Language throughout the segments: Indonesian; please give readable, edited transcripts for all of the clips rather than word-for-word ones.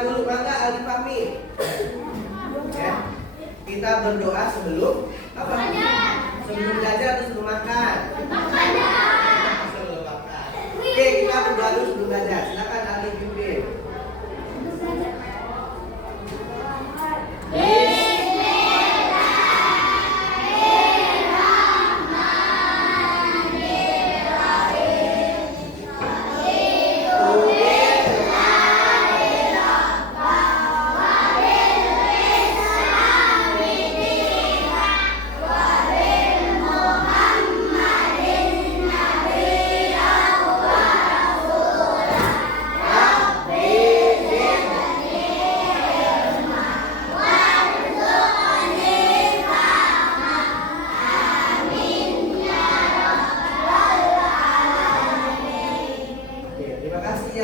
dulu, mangga Aldi Fahmi. Ya. Kita berdoa sebelum apa? Sebelum belajar atau sebelum makan? Sebelum makan. Oke, kita berdoa dulu sebelum belajar. Silakan Aldi pimpin.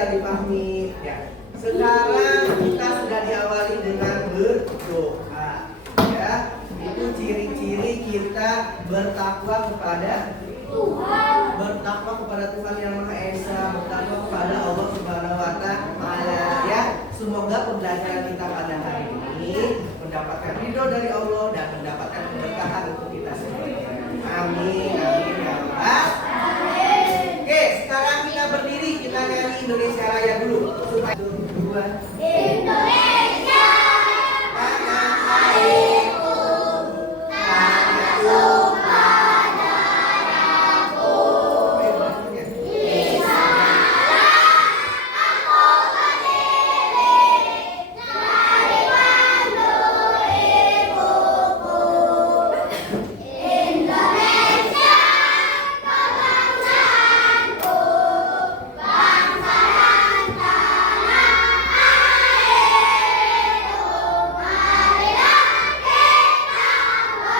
Dipahami ya. Sekarang kita sudah diawali dengan berdoa ya. Itu ciri-ciri kita bertakwa kepada Tuhan, bertakwa kepada Tuhan yang Maha Esa, bertakwa kepada Allah Subhanahu wa taala ya. Semoga pembelajaran kita pada hari ini mendapatkan ridho dari Allah dan mendapatkan keberkahan untuk kita semuanya. Amin amin ya Allah. Oke, sekarang kita berdiri, kita nyanyi Indonesia Raya dulu. Supaya dua. Indonesia, tanah airku, tanah tumpah darahku. Di sanalah aku berdiri, dari pandu ibuku. Indonesia, kebangsaanku, bangsa dan tanah airku. Marilah kita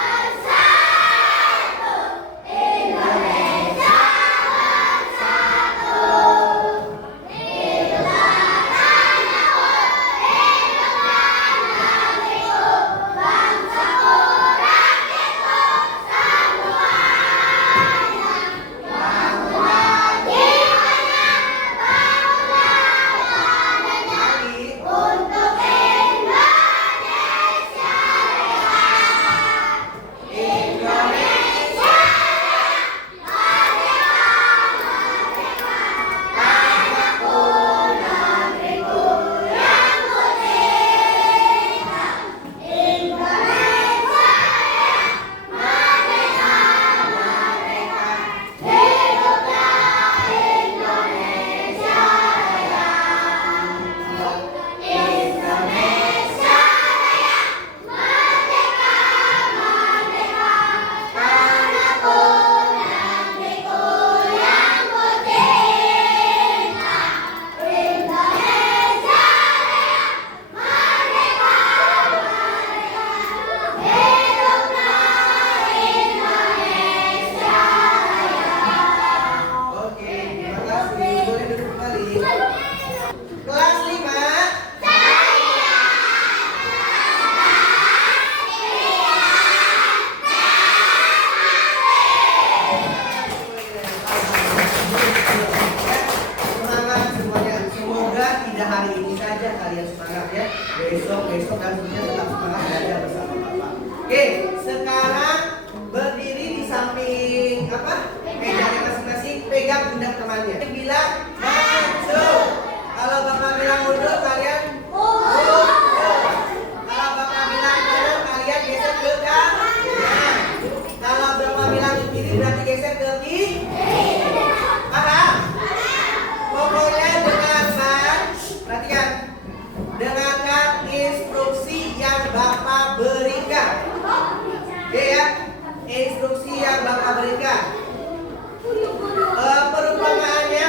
bersatu, Indonesia bersatu. Hiduplah tanahku, hiduplah negeriku, bangsaku, rakyatku semuanya. Bangunlah jiwanya, bangunlah badannya, untuk Indonesia Raya. Indonesia Raya, merdeka, tanahku, negeriku yang merdeka. Indonesia Raya, merdeka, merdeka. Hiduplah Indonesia Raya. Indonesia Raya, merdeka, merdeka. Tanahku, negeriku yang merdeka. Indonesia Raya, merdeka, merdeka. Hiduplah Indonesia Raya. Oke, terima kasih. Boleh duduk kembali. Kelas 5. Semangat semuanya. Semoga tidak hari ini saja kalian semangat ya. Besok dan seterusnya tetap semangat belajar bersama Bapak. Oke, sekarang berdiri di samping apa? Mejanya masing-masing, pegang pundak temannya. Bilang maju. Kalau Bapak bilang mundur, kalian mundur. Kalau Bapak bilang kanan, kalian geser ke kanan. Kalau Bapak bilang ke kiri, berarti geser ke kiri. Paham? Pokoknya perhatikan, dengarkan instruksi yang Bapak berikan. Oke ya, instruksi yang Bapak berikan. Perumpamaannya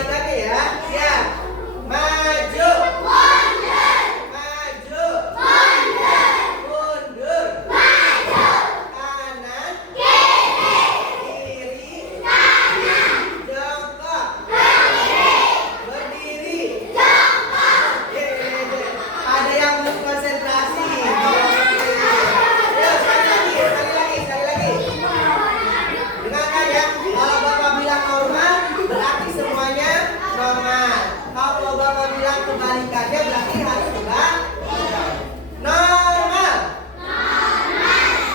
kebalikannya ya. Siap. Maju. Maju. Mundur. Kanan. Kiri. Jongkok. Berdiri. Ada yang belum konsentrasi. Ayo, sekali lagi. Dengarkan ya. Kalau Bapak bilang normal, berarti semuanya normal. Kalau Bapak bilang kebalikannya, berarti harus kebalik. Normal.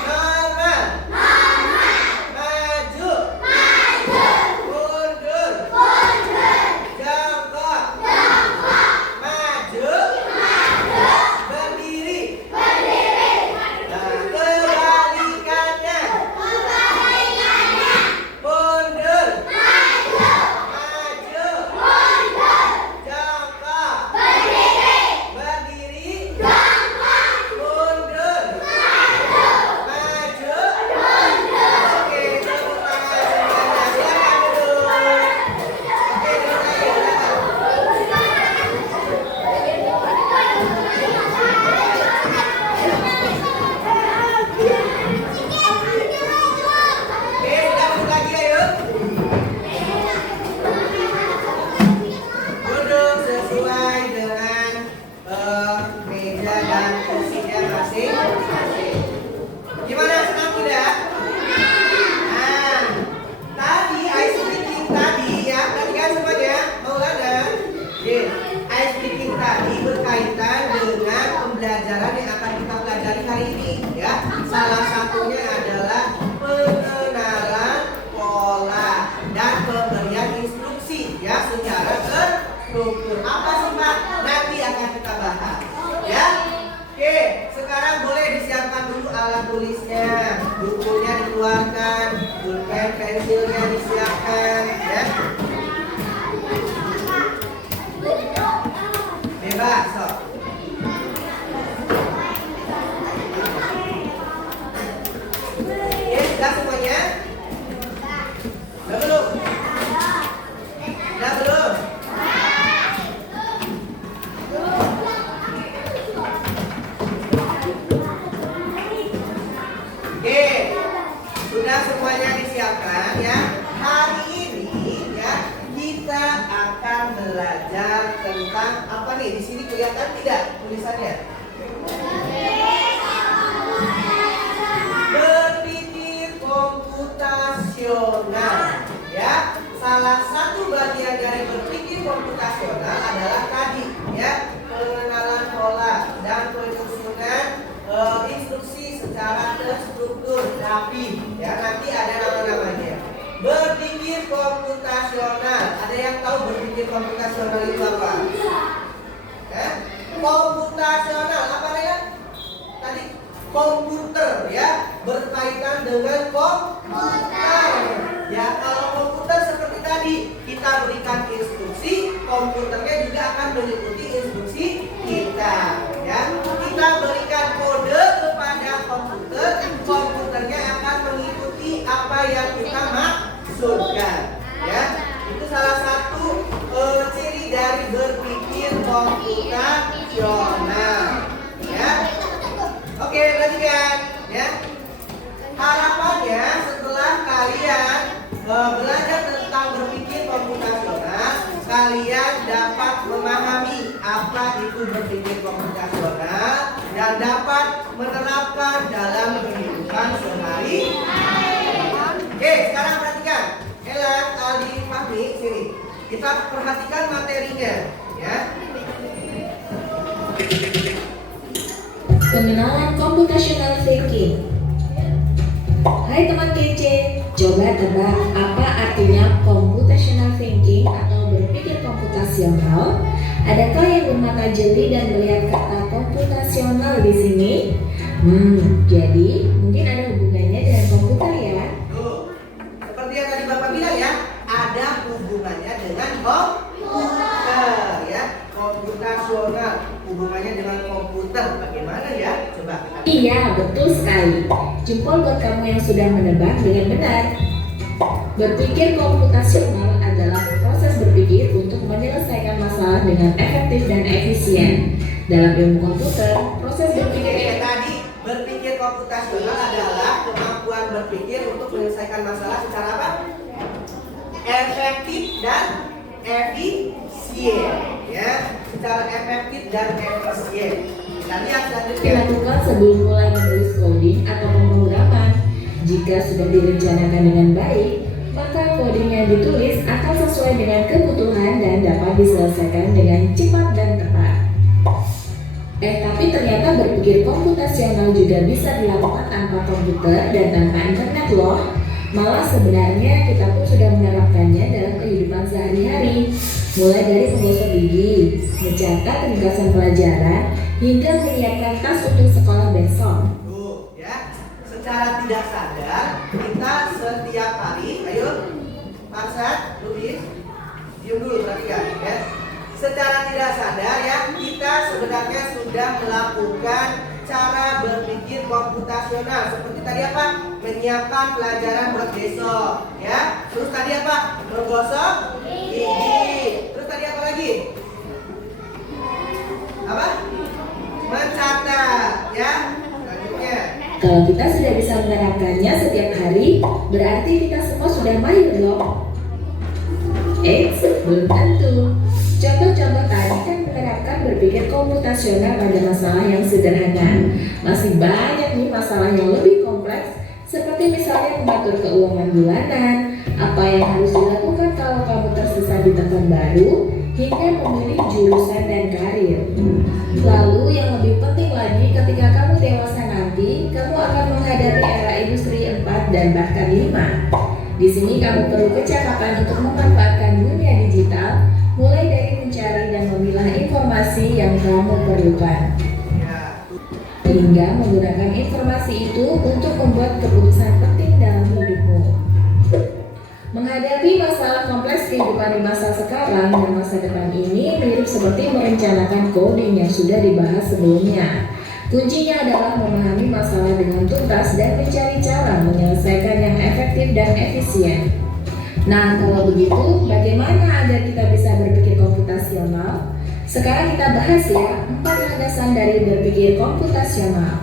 Normal. Maju. Mundur. Jongkok. Maju. Berdiri. Nah, kebalikannya. Mundur. Maju. Jongkok. Berdiri. Mundur. Maju. Oke, tepuk tangan semuanya. Silakan duduk. Oke, duduk lagi, silakan. Oke, kita duduk lagi ayo. Duduk sesuai dengan meja dan kursinya masing-masing. Gimana, senang tidak? Nah, tadi ice breaking tadi ya, perhatikan semuanya. Maulana, ice breaking tadi berkaitan dengan pembelajaran yang akan kita pelajari hari ini ya. Salah satunya adalah pengenalan pola dan pemberian instruksi ya secara terstruktur. Apa sih Pak? Nanti akan kita bahas ya. Oke, sekarang boleh disiapkan dulu alat tulisnya, bukunya dikeluarkan, pulpen, pensilnya disiapkan ya. Bebas, sok. Oke, sudah semuanya? Sudah belum? Sudah belum? Oke, sudah semuanya disiapkan ya. Hari ini ya kita akan belajar tentang apa nih? Di sini kelihatan tidak tulisannya? Berpikir komputasional ya. Salah satu bagian dari berpikir komputasional adalah tadi ya, pengenalan pola dan penyusunan instruksi secara terstruktur rapi ya. Nanti ada nama-namanya. Berpikir komputasional. Ada yang tahu berpikir komputasional itu apa? Komputasional apa ya? Tadi komputer ya, berkaitan dengan komputer. Ya, kalau komputer seperti tadi, kita berikan instruksi, komputernya juga akan mengikuti instruksi kita. Ya, kita berikan kode kepada komputer, komputernya akan mengikuti apa yang kita maksudkan. Ya, itu salah satu ciri dari berpikir komputasional. Ya, oke, lanjutkan. Ya, harapannya setelah kalian belajar tentang berpikir komputasional, kalian dapat memahami apa itu berpikir komputasional dan dapat menerapkan dalam kehidupan sehari-hari. Oke, sekarang perhatikan. Elan, Aldi, Fahmi, sini. Kita perhatikan materinya, ya. Pengenalan computational thinking. Hai teman kece, coba tebak apa artinya computational thinking atau berpikir komputasional? Adakah yang bermata jeli dan melihat kata komputasional di sini? Jadi mungkin ada hubungannya dengan komputer ya. Tuh, seperti yang tadi Bapak bilang ya, ada hubungannya dengan komputer ya. Komputasional, hubungannya dengan komputer. Bagaimana ya? Coba kita. Iya, betul sekali. Jempol buat kamu yang sudah menebak dengan benar. Berpikir komputasional adalah proses berpikir dengan efektif dan efisien. Dalam ilmu komputer, proses berpikir Oke, tadi berpikir komputasional adalah kemampuan berpikir untuk menyelesaikan masalah secara apa? Efektif dan efisien, ya, secara efektif dan efisien. Kita lihat selanjutnya. dilakukan sebelum mulai menulis coding atau pemrograman. Jika sudah direncanakan dengan baik, maka coding yang ditulis akan sesuai dengan kebutuhan dan dapat diselesaikan dengan cepat dan tepat. Tapi ternyata berpikir komputasional juga bisa dilakukan tanpa komputer dan tanpa internet loh. Malah sebenarnya kita pun sudah menerapkannya dalam kehidupan sehari-hari. Mulai dari menggosok gigi, mencatat ringkasan pelajaran, hingga menyiapkan tas untuk sekolah besok. Tuh, ya. Secara tidak sadar kita setiap hari, ayo, Farsan, Lubis, diam dulu perhatikan, ya. Secara tidak sadar ya, kita sebenarnya sudah melakukan cara berpikir komputasional. Seperti tadi apa? Menyiapkan pelajaran buat besok, ya. Terus tadi apa? Menggosok gigi. Terus tadi apa lagi? Apa? Mencatat, ya. Selanjutnya. Kalau kita sudah bisa menerapkannya setiap hari, berarti kita semua sudah mahir loh. Belum tentu. Contoh-contoh tadi kan menerapkan berpikir komputasional pada masalah yang sederhana. Masih banyak nih masalah yang lebih kompleks, seperti misalnya mengatur keuangan bulanan, apa yang harus dilakukan kalau kamu tersesat di tempat baru, hingga memilih jurusan dan karir. Lalu yang lebih penting lagi, ketika kamu dewasa nanti, kamu akan menghadapi era industri 4 dan bahkan 5. Di sini kamu perlu kecakapan untuk memanfaatkan dunia digital, mulai dari mencari dan memilah informasi yang kamu perlukan, hingga menggunakan informasi itu untuk membuat keputusan penting dalam hidupmu. Menghadapi masalah kompleks kehidupan di masa sekarang dan masa depan ini mirip seperti merencanakan coding yang sudah dibahas sebelumnya. Kuncinya adalah memahami masalah dengan tuntas dan mencari cara menyelesaikan yang efektif dan efisien. Nah, kalau begitu, bagaimana agar kita bisa berpikir komputasional? Sekarang kita bahas ya 4 landasan dari berpikir komputasional.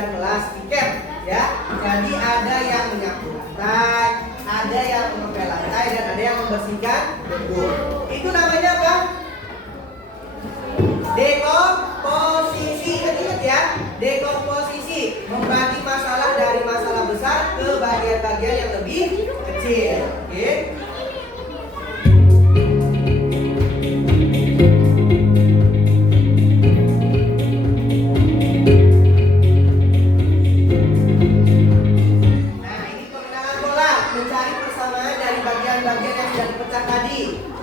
Kelas tiket, ya. Jadi ada yang menyapu lantai, ada yang mengepel lantai, dan ada yang membersihkan dapur. Itu namanya apa? Dekomposisi. Ingat ya, dekomposisi membagi masalah dari masalah besar ke bagian-bagian yang lebih kecil. Oke?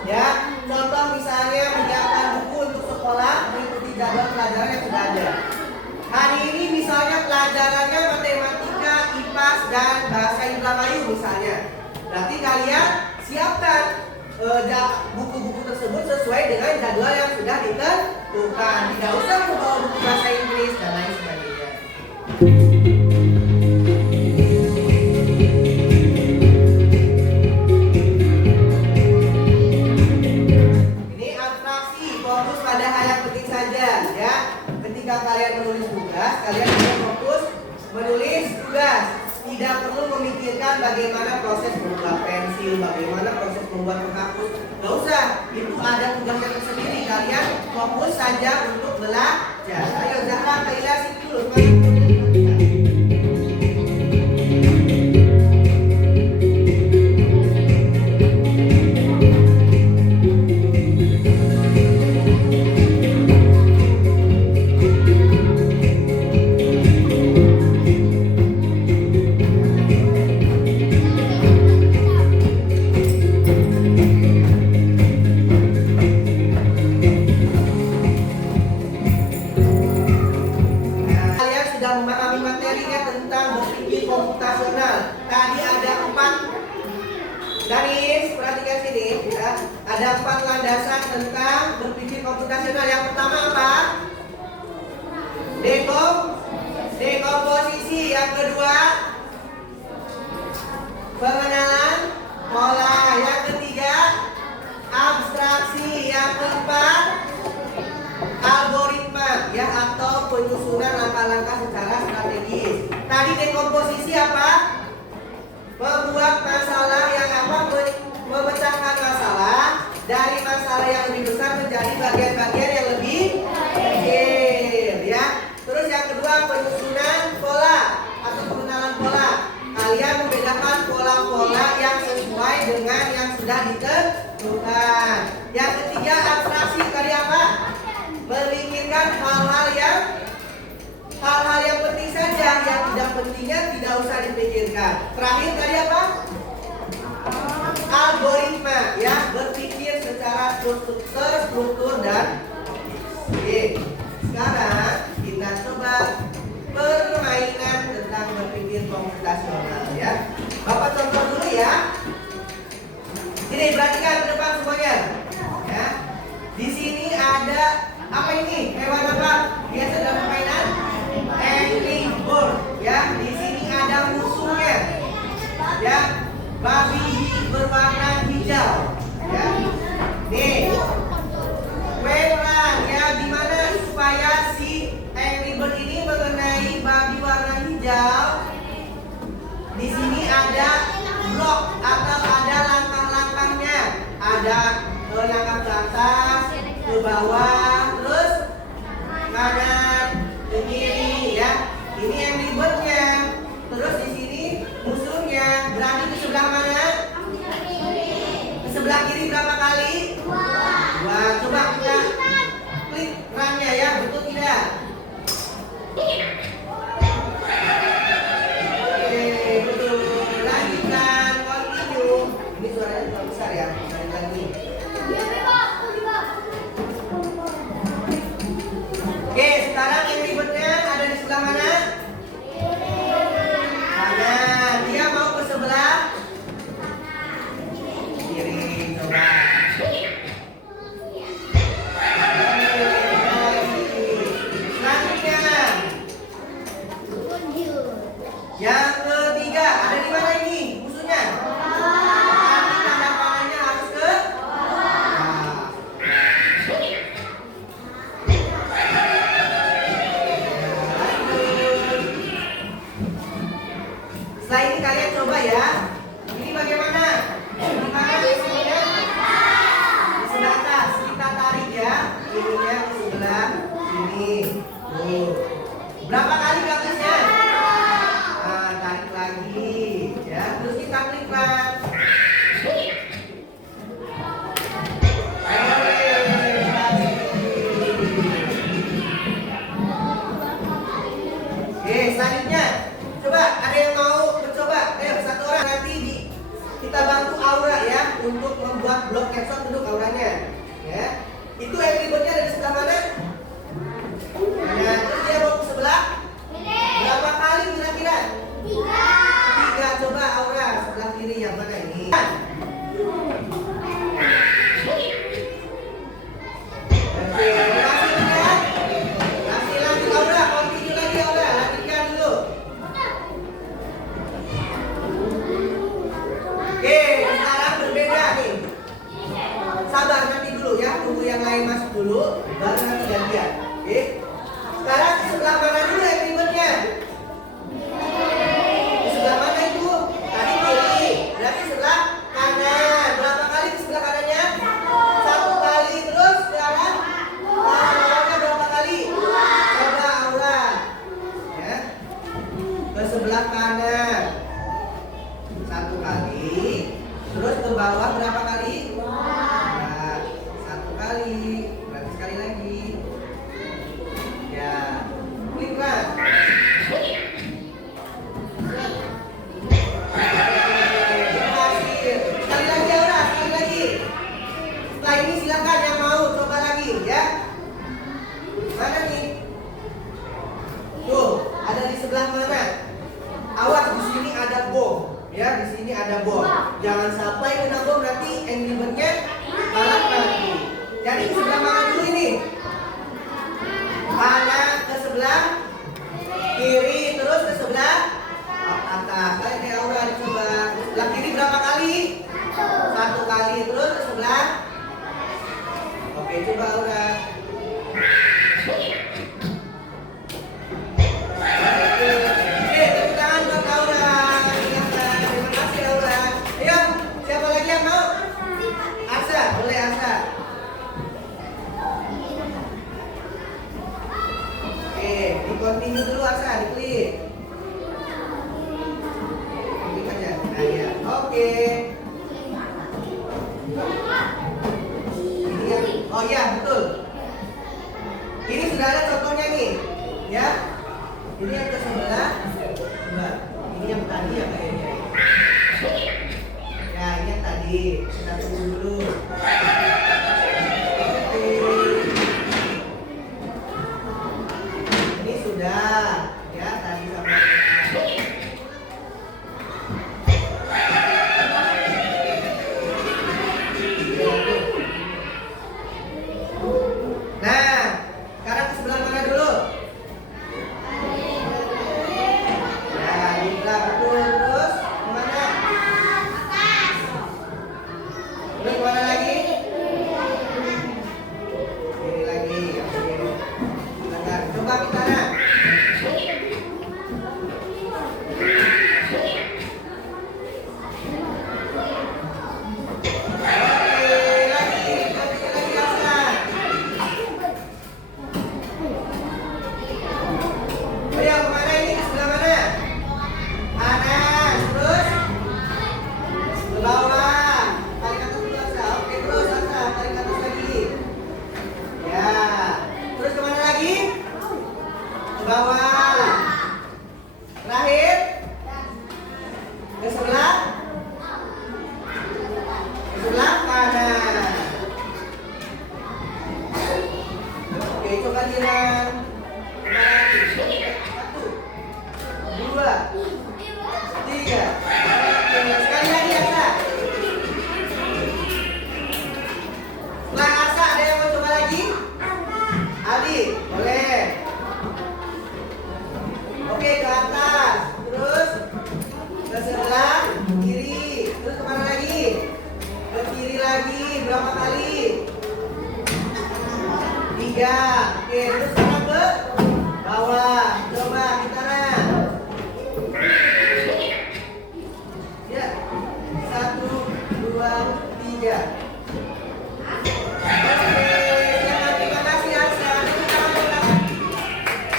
Ya, contoh misalnya menyiapkan buku untuk sekolah, mengikuti jadwal pelajaran yang sudah ada. Hari ini misalnya pelajarannya matematika, IPAS, dan bahasa Indramayu misalnya. Berarti kalian siapkan buku-buku tersebut sesuai dengan jadwal yang sudah ditentukan. Tidak usah membawa buku bahasa Inggris dan lain sebagainya. Ketika kalian menulis tugas, kalian bisa fokus menulis tugas. Tidak perlu memikirkan bagaimana proses membuat pensil, bagaimana proses membuat penghapus. Gak usah, itu ada tugasnya tersendiri. Kalian fokus saja untuk belajar. Ayo Zahra, Kaila, Situl. ingat tentang berpikir komputasional. Tadi ada 4 garis, perhatikan sini ya. Ada 4 landasan tentang berpikir komputasional. Yang pertama apa? Dekomposisi. Yang kedua, pengenalan pola. Yang ketiga, abstraksi. Yang keempat, algoritma ya, atau penyusunan langkah-langkah secara strategis. Tadi dekomposisi apa? Membuat masalah yang apa? Memecahkan masalah dari masalah yang lebih besar menjadi bagian-bagian yang lebih kecil ya. Terus yang kedua, penyusunan pola atau pengenalan pola. Kalian membedakan pola-pola yang sesuai dengan yang sudah ditentukan. Yang ketiga, abstraksi. Tadi apa? Memikirkan hal-hal yang penting saja, yang tidak pentingnya tidak usah dipikirkan. Terakhir tadi apa? Algoritma ya, berpikir secara terstruktur dan oke. Sekarang kita coba permainan tentang berpikir komputasional ya. Bapak contoh dulu ya. Ini perhatikan ke depan semuanya ya. Di sini ada apa ini? Hewan apa? Biasa dalam permainan Angry Bird ya. Di sini ada musuhnya ya, babi berwarna hijau ya. Nih, Wayland ya, gimana supaya si Angry Bird ini mengenai babi warna hijau? Di sini ada blok atau ada langkah-langkahnya. Ada langkah ke atas, ke bawah, terus kanan, ke kiri ya. Ini yang ribetnya. Terus di sini musuhnya. Berani ke sebelah mana? Ke sebelah kiri berapa kali? 2. Coba kita klik runnya ya, betul tidak? Oke, betul. Lanjutkan, continue. Ini suaranya terlalu besar ya, sekali lagi. Oke, sekarang yang ribetnya ada di sebelah mana? Kanan. Dia mau ke sebelah kiri. Coba. Selanjutnya, yang ketiga ada di mana ini musuhnya? Nanti tanda panahnya harus ke bawah. Setelah ini kalian coba ya. Ini bagaimana? Di mana musuhnya? Di sebelah atas. Kita tarik ya. Ininya ke sebelah sini. Tuh. Berapa kali gagasnya? Nah, tarik lagi ya. Terus kita klik run. Oke, selanjutnya coba ada yang mau mencoba? Ayo, satu orang nanti kita bantu Aura ya untuk membuat blok caption untuk auranya ya. Itu yang ribetnya ada di sebelah mana? Nah, terus dia mau ke sebelah berapa kali kira-kira? 3. Coba Aura sebelah kiri yang mana ini? Oke, berhasil ya? Berhasil. Lanjut Aura, continue lagi Aura, lanjutkan dulu. Oke, sekarang berbeda nih. Sabar nanti dulu ya, tunggu yang lain masuk dulu, baru nanti gantian. Oke. Sekarang di sebelah mana dulu yang ribetnya? Di sebelah mana itu? Tadi kiri, berarti sebelah kanan. Berapa kali di sebelah kanannya? 1 kali. Terus sekarang bawahnya berapa kali? Coba Aura ya. Ke sebelah kanan 1 kali. Terus ke bawah berapa kali? Nah, 1 kali. Berarti sekali lagi. Ya, klik run. Berhasil. Sekali lagi Aura, sekali lagi. Setelah ini silakan yang mau coba lagi ya. Mana nih? Tuh, ada di sebelah mana? awas di sini ada bom. Ya, di sini ada bom. Jangan sampai kena bom nanti Angry Bird-nya malah mati. Jadi sebelah mana dulu ini? Kanan ke sebelah kiri, terus ke sebelah atas. Kayak di Aura dicoba. Sebelah kiri berapa kali? 1 kali. Terus ke sebelah. Oke, coba Aura. Tepuk tangan buat Aura. Terima kasih Aura. Ayo, siapa lagi yang mau? Asa, boleh Asa. Oke, di continue dulu Asa, diklik. Klik aja. Nah, ya. Oke. Ini yang, oh iya, betul. Ini sudah ada contohnya nih. Ya. Ini yang ke sebelah. Coba. Ini yang tadi ya kayaknya. Ya, ini yang tadi. Kita tunggu dulu. Ini sudah. Ya, tadi sama. Nah, sekarang ke sebelah mana dulu? Nah, di betul terus kemana? Terus kemana lagi? Kiri lagi. Oke. Silakan. Coba kita nah. Oke, lagi Asa. Ayo kemana ini? Ke sebelah mana? Kanan, terus ke bawah. Tarik atas dulu Asa. Oke, terus Asa, tarik atas lagi. Ya. Terus kemana lagi? Ke bawah. Terakhir ke sebelah. Ke sebelah kanan. Oke, coba Dilan. Satu, dua, tiga. Oke, sekali lagi Asa. Setelah Asa ada yang mau coba lagi? Aldi, boleh. Oke, ke atas. Terus ke sebelah kiri. Terus kemana lagi? Ke kiri lagi. Berapa kali? 3. Oke, terus sekarang ke bawah. Coba kita nah. Ya. 1, 2, 3. Oke, jangan terima kasih Asa.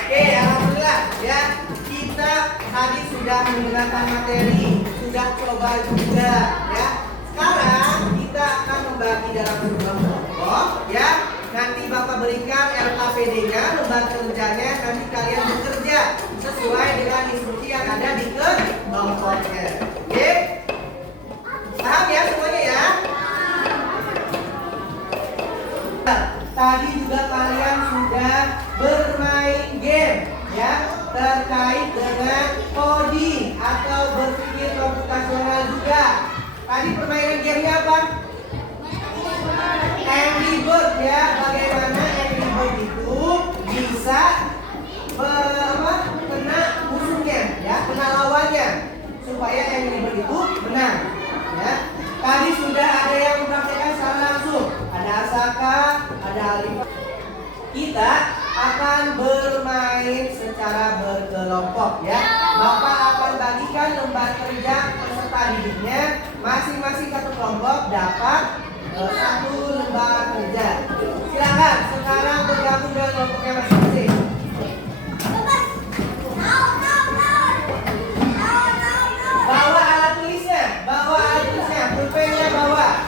Oke, alhamdulillah ya. Kita tadi sudah menggunakan materi, sudah coba juga ya. Sekarang kita akan membagi dalam sebuah kelompok ya. Nanti Bapak berikan LKPD-nya, lembar kerjanya, nanti kalian bekerja sesuai dengan instruksi yang ada di kelompoknya. Oke? Paham ya semuanya ya? Tadi juga kalian sudah bermain game ya terkait dengan coding atau berpikir komputasional juga. Tadi permainan gamenya apa? Angry Bird ya. Bagaimana Angry Bird itu bisa kena musuhnya ya, kena lawannya supaya Angry Bird itu menang ya. Tadi sudah ada yang mempraktekkan secara langsung. Ada Asaka, ada Alif. Kita akan bermain secara berkelompok ya. Bapak akan bagikan lembar kerja peserta didiknya. Masing-masing satu kelompok dapat 1 lembar kerja. Silakan sekarang bergabung dengan kelompoknya masing-masing. Bawa alat tulisnya, pulpennya bawa.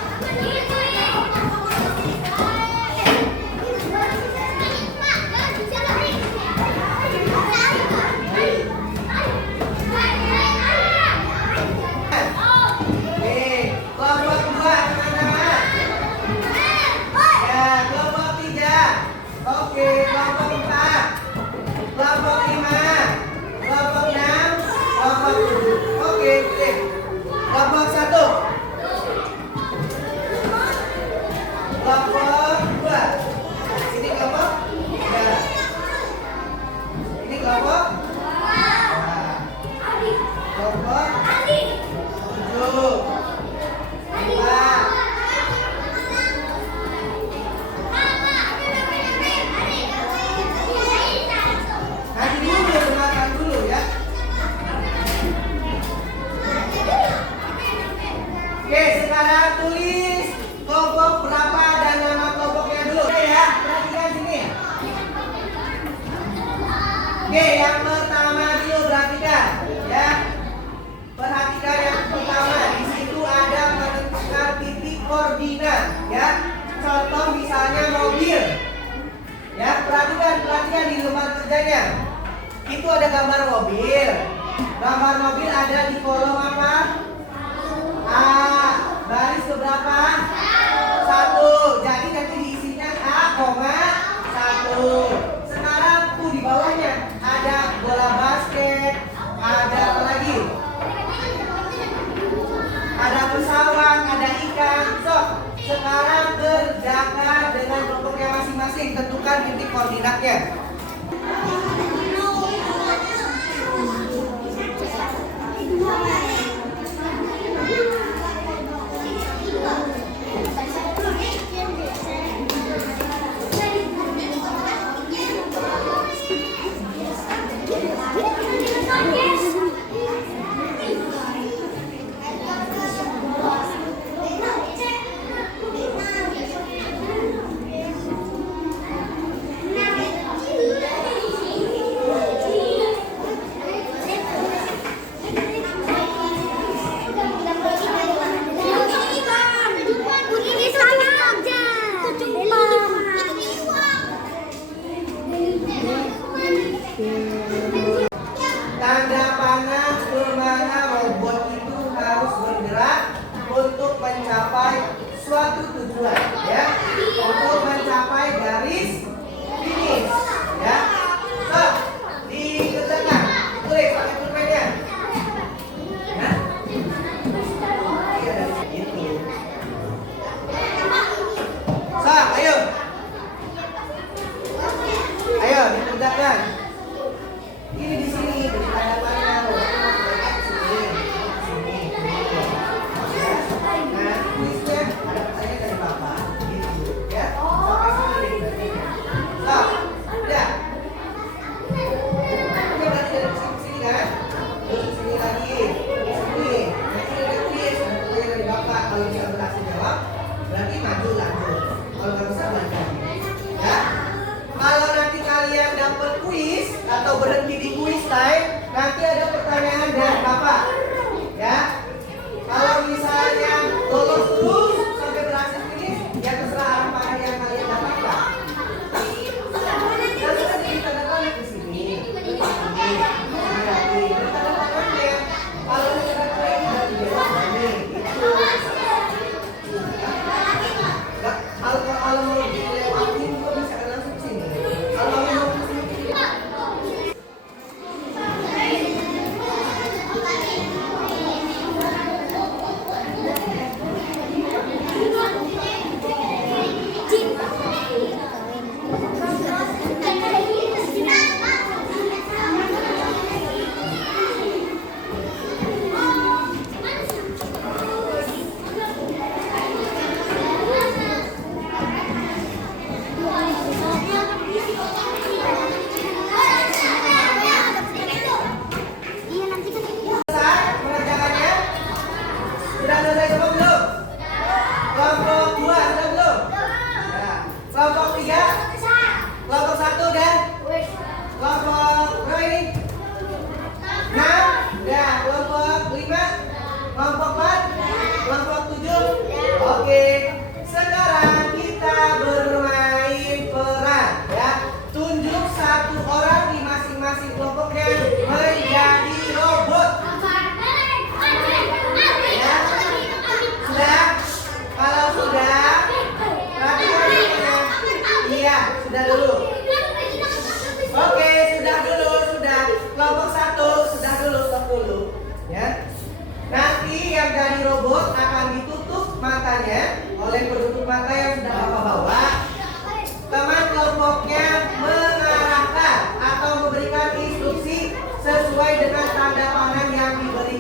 Kelompok 2 teman-teman. Ya, kelompok 3. Oke, kelompok 4. kelompok 7, 5. Nanti dulu dengarkan dulu ya. Oke, sekarang tulis kelompok berapa dan nama kelompoknya dulu. Oke ya, perhatikan sini. Oke, yang pertama dulu perhatikan ya. Perhatikan yang pertama, di situ ada menentukan titik koordinat ya. Contoh misalnya mobil. Ya, perhatikan di lembar kerjanya. Itu ada gambar mobil. Gambar mobil ada di kolom apa? A. Baris keberapa? 1. Jadi nanti diisinya A, 1. Sekarang tuh di bawahnya ada bola basket, ada apa lagi? Ada pesawat, ada ikan. So, sekarang kerjakan dengan kelompoknya masing-masing. Tentukan titik koordinatnya. Tanda panah kemana robot itu harus bergerak untuk mencapai suatu tujuan, ya, untuk mencapai garis finish, ya. So, dikerjakan, tulis pakai pulpennya. Ya. Iya dari situ. So, ayo dikerjakan. Ini di sini tanda panah robot sini. Nah, tulisnya ada pertanyaan dari Bapak, gitu, ya. Sampai sini. Nah, udah. Ini berarti dari sini kan? Terus sini lagi, sini. Nanti ada tulis ada pertanyaan dari Bapak. Kalau bisa berhasil jawab, berarti maju lanjut. Kalau nggak bisa belajar, ya. Kalau nanti kalian dapat kuis atau berhenti di kuis time, nanti ada pertanyaan dari Bapak, ya. Kalau misalnya lolos terus sampai berhasil finish, ya terserah apa yang kalian dapatkan. Nanti kan tanda panah di sini, di sini lagi. Tanda panahnya, kalau tanda panah ini dari bawah ini, itu. Kalau mau dilewatin, kok bisa langsung ke sini. Kalau mau ke sini. Oke, sekarang kita bermain peran ya. Tunjuk satu orang di masing-masing kelompoknya menjadi robot. Ya. Sudah? Kalau sudah, perhatikan ya. Iya, sudah dulu. Oke, sudah dulu, sudah. Kelompok satu, sudah dulu, stop dulu. Ya. Nanti yang dari robot akan ditutup matanya oleh penutup mata yang sudah Bapak bawa. Teman kelompoknya mengarahkan atau memberikan instruksi sesuai dengan tanda panah yang diberikan.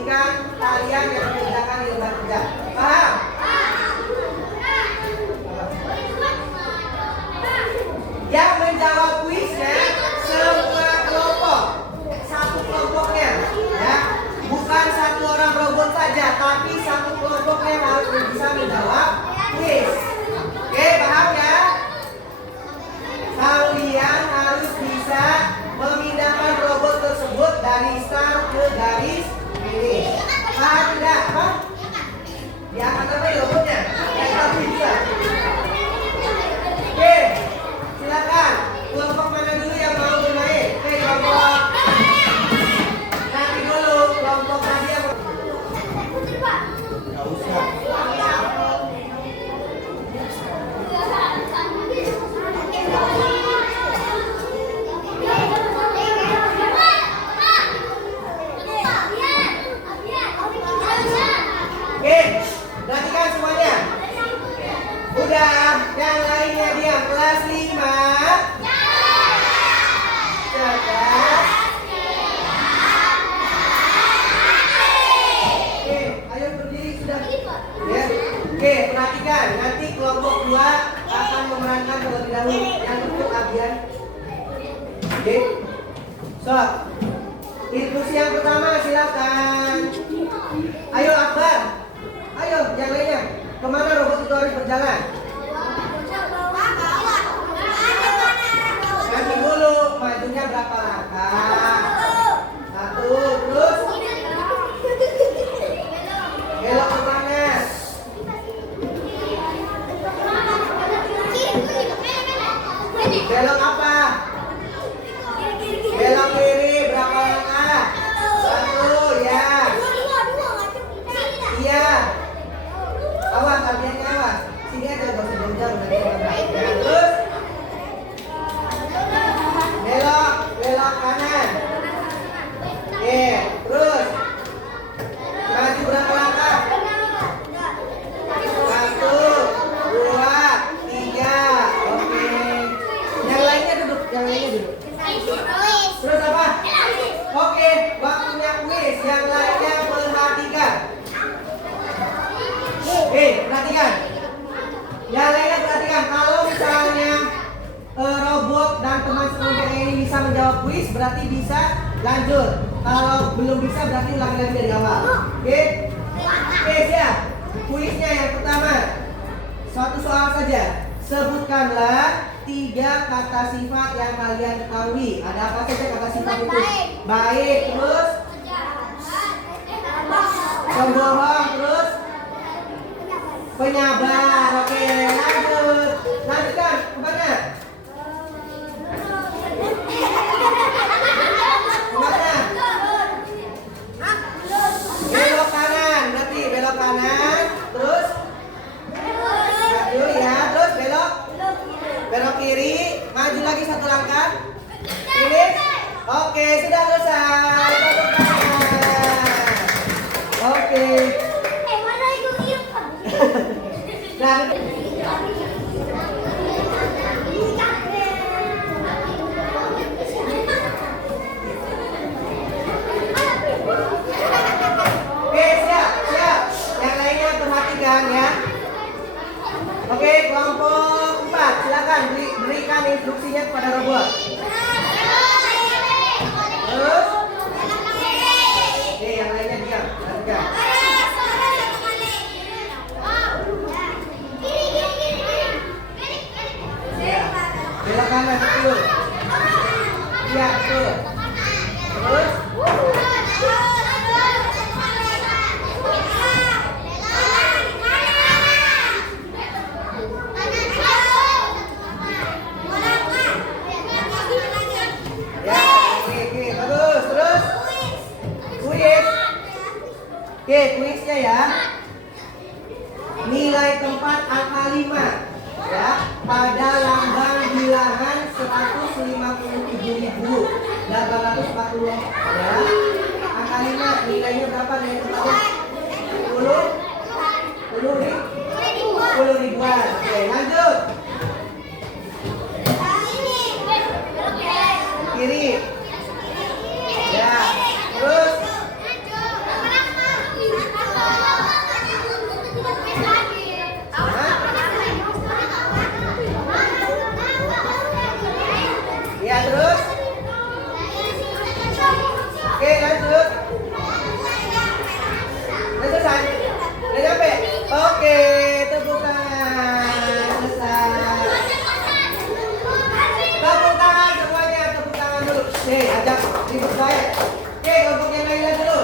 Stop. Instruksi yang pertama silakan. Ayo Akbar. Ayo yang lainnya. Kemana robot itu harus berjalan? Nanti dulu majunya berapa langkah? 1, terus belok ke mana? Belok apa? Belok kiri berapa langkah? 1, ya. Iya. Awas, artinya awas. Sini aja gak usah jauh-jauh nanti ya. Terus belok kanan. Oke, terus maju berapa langkah? 1, 2, 3. Oke. Yang lainnya duduk. Terus apa? Oke, waktunya kuis. Yang lainnya perhatikan. Perhatikan. Yang lainnya perhatikan. Kalau misalnya robot dan teman sekelompok ini bisa menjawab kuis, berarti bisa lanjut. Kalau belum bisa, berarti ulangi lagi dari awal. Oke, siap. Kuisnya yang pertama, suatu soal saja. Sebutkanlah 3 kata sifat yang kalian ketahui. Ada apa saja kata sifat itu? Baik, terus pembohong, terus penyabar. Oke, lanjutkan kemana? Belok kanan, berarti belok kanan, terus maju ya, terus belok kiri, maju lagi 1 langkah. Ini, oke, sudah selesai. Oke. Dan siap. Yang lainnya perhatikan ya. Oke, kelompok 4, silakan berikan instruksinya kepada robot. Terus, yang lainnya diam. Perhatikan. Belok kanan dulu. Iya, betul. Terus bagus. Terus kuis. Oke, kuisnya ya. Nilai tempat angka 5 ya pada lambang bilangan 157.840 ya. Angka 5 nilainya berapa nih tempatnya? 10 ribuan. Oke, lanjut. Kiri. Ya, terus ya, terus. Oke, lanjut. Udah selesai? Udah nyampe? Oke, tepuk tangan. Selesai. Tepuk tangan semuanya, tepuk tangan dulu. Ajak ribut saya. Oke, kelompoknya Naila dulu.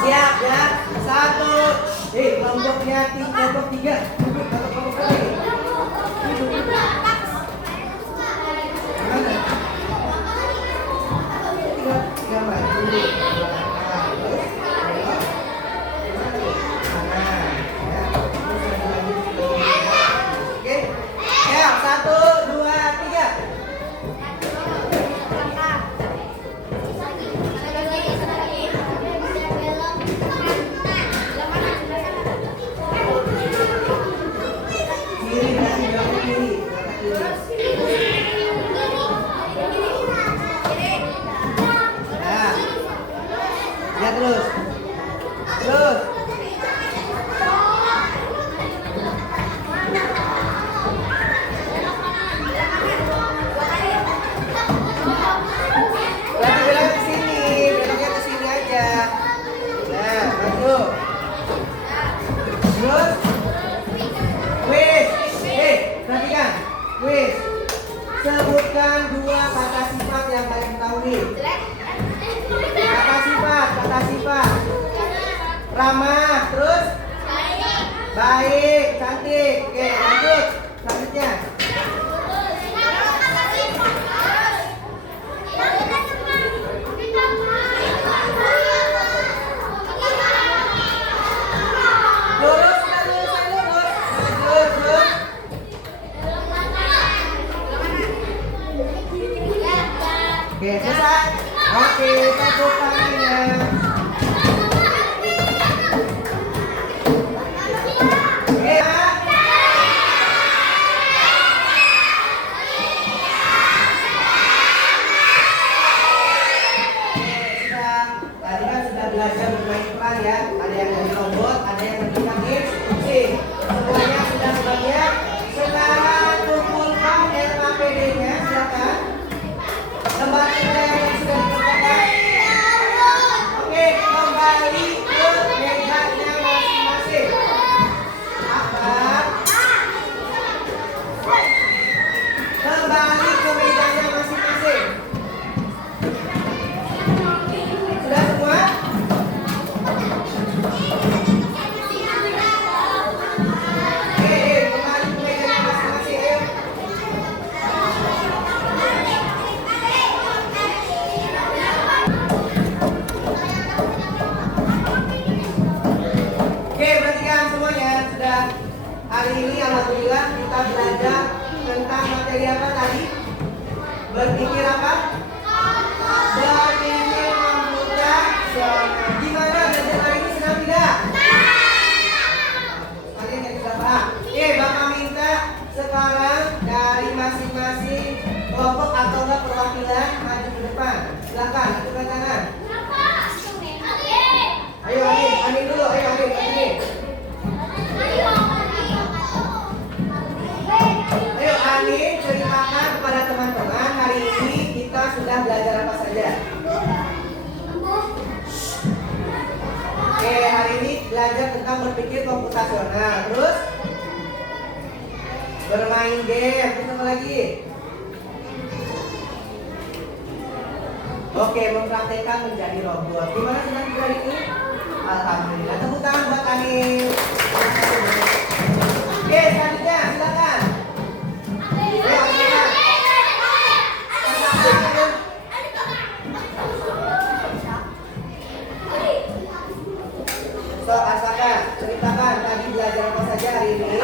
Siap ya. 1. Kelompoknya kelompok 3. Duduk kelompok 3. Ya, terus. Ramah, terus? Baik, cantik. Oke, lanjut. Selanjutnya. Lurus, lurus. Lanjut, terus. Oke, selesai. Oke, tepuk tangannya. Oke, tadi kan sudah belajar bermain peran ya. Ada yang dari robot, ada yang dari instruksi. Semuanya sudah sebanyak. Sekarang kumpulkan LKPD-nya, silakan. Lembar kerja yang sudah dikerjakan. Oke, kembali ke mejanya masing-masing. Apa? Kembali ke mejanya masing-masing. Sudah semua? Kembali ke mejanya masing-masing. Ayo. Oke, perhatikan semuanya. Sudah hari ini alhamdulillah kita belajar tentang materi apa tadi? Berpikir apa? Berpikir komputasional. Gimana belajar hari ini, senang tidak? Kalian yang sudah paham. Oke, Bapak minta sekarang dari masing-masing kelompok atau enggak perwakilan maju ke depan. Silakan, angkat tangan. Ayo Anin dulu, ayo Anin. Ayo Anin, ceritakan kepada teman-teman hari ini kita sudah belajar apa saja. Oke, hari ini belajar tentang berpikir komputasional. Terus bermain game, terus apa lagi? Oke, mempraktekkan menjadi robot. Gimana senang kita hari ini? Alhamdulillah. Tepuk tangan buat Anin. Oke, selanjutnya silakan. Ayo, silakan. So, Asaka, ceritakan tadi belajar apa saja hari ini?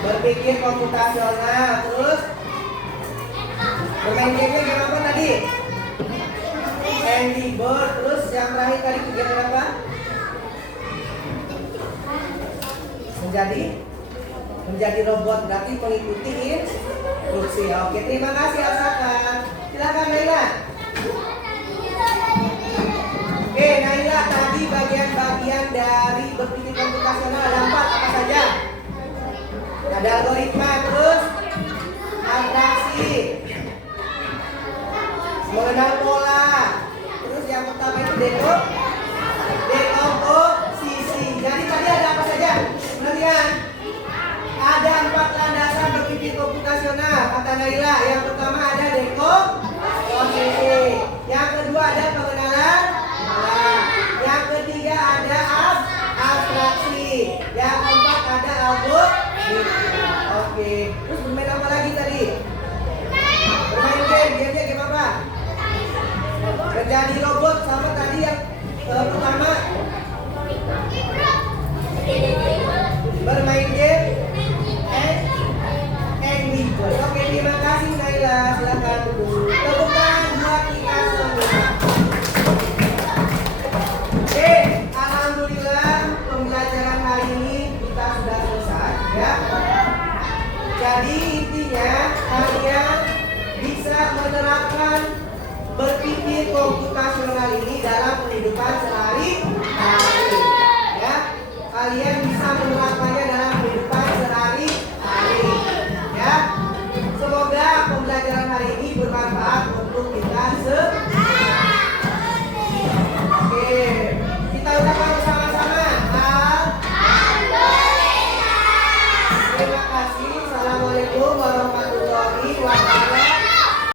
Berpikir komputasional, terus bermain game apa tadi? Angry Bird, terus yang terakhir tadi kegiatan apa? Menjadi robot, berarti mengikuti instruksi. Oke, terima kasih Asaka. Silakan Naila. Oke, Naila, tadi bagian-bagian dari berpikir komputasional ada 4 apa saja? Ada algoritma, terus atraksi, mengenal pola, terus yang pertama itu dekomposisi. Jadi tadi ada apa saja? Perhatikan, ada 4 landasan berpikir komputasional. Kata Naila, yang pertama ada dekomposisi, yang kedua ada pengenalan pola, yang ketiga ada abstraksi, yang keempat ada algoritma. Oke, terus bermain apa lagi tadi? Bermain gamenya game apa? Menjadi robot sama tadi yang pertama. Bermain game Angry Bird. Oke, terima kasih Naila. Silakan duduk. Tepuk tangan buat kita semua. Oke, alhamdulillah pembelajaran hari ini kita sudah selesai ya. Jadi intinya kalian bisa menerapkan berpikir komputasional ini dalam kehidupan sehari-hari ya. Kalian